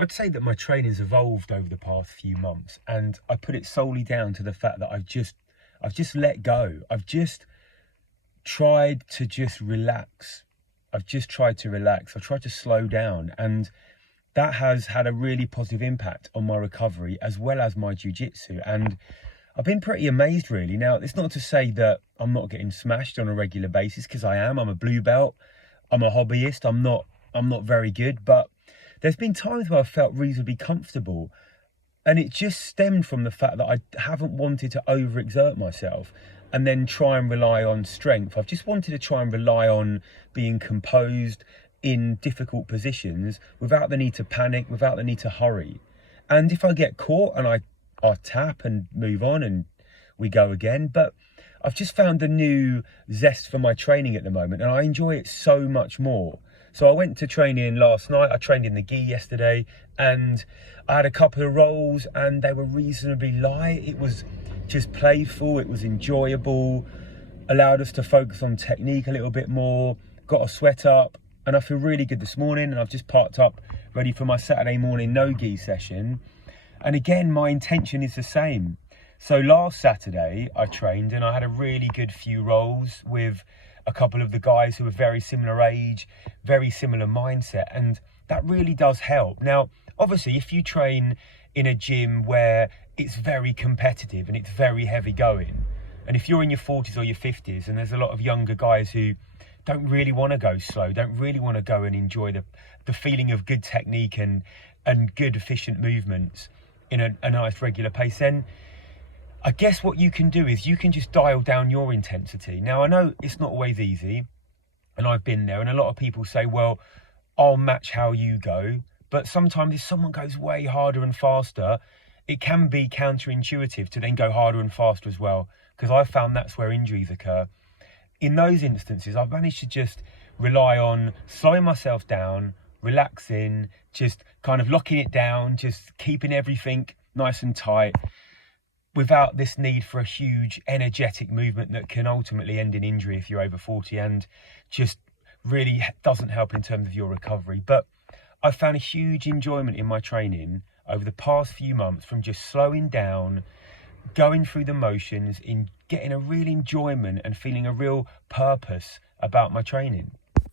I'd say that my training's evolved over the past few months, and I put it solely down to the fact that I've just let go. I've just tried to just relax. I've just tried to relax. I've tried to slow down, and that has had a really positive impact on my recovery as well as my jiu-jitsu. And I've been pretty amazed, really. Now, it's not to say that I'm not getting smashed on a regular basis, because I am. I'm a blue belt. I'm a hobbyist. I'm not very good, but there's been times where I felt reasonably comfortable, and it just stemmed from the fact that I haven't wanted to overexert myself and then try and rely on strength. I've just wanted to try and rely on being composed in difficult positions without the need to panic, without the need to hurry. And if I get caught, and I tap and move on and we go again. But I've just found a new zest for my training at the moment, and I enjoy it so much more. So I went to training last night. I trained in the gi yesterday, and I had a couple of rolls and they were reasonably light. It was just playful, it was enjoyable, allowed us to focus on technique a little bit more, got a sweat up, and I feel really good this morning. And I've just parked up ready for my Saturday morning no gi session. And again, my intention is the same. So last Saturday I trained and I had a really good few rolls with a couple of the guys who were very similar age, very similar mindset, and that really does help. Now, obviously, if you train in a gym where it's very competitive and it's very heavy going, and if you're in your 40s or your 50s and there's a lot of younger guys who don't really want to go slow, don't really want to go and enjoy the feeling of good technique and good efficient movements in a nice regular pace, then I guess what you can do is you can just dial down your intensity. Now, I know it's not always easy, and I've been there, and a lot of people say, well, I'll match how you go. But sometimes if someone goes way harder and faster, it can be counterintuitive to then go harder and faster as well, because I found that's where injuries occur. In those instances, I've managed to just rely on slowing myself down, relaxing, just kind of locking it down, just keeping everything nice and tight, without this need for a huge energetic movement that can ultimately end in injury if you're over 40, and just really doesn't help in terms of your recovery. But I've found a huge enjoyment in my training over the past few months from just slowing down, going through the motions, in getting a real enjoyment and feeling a real purpose about my training.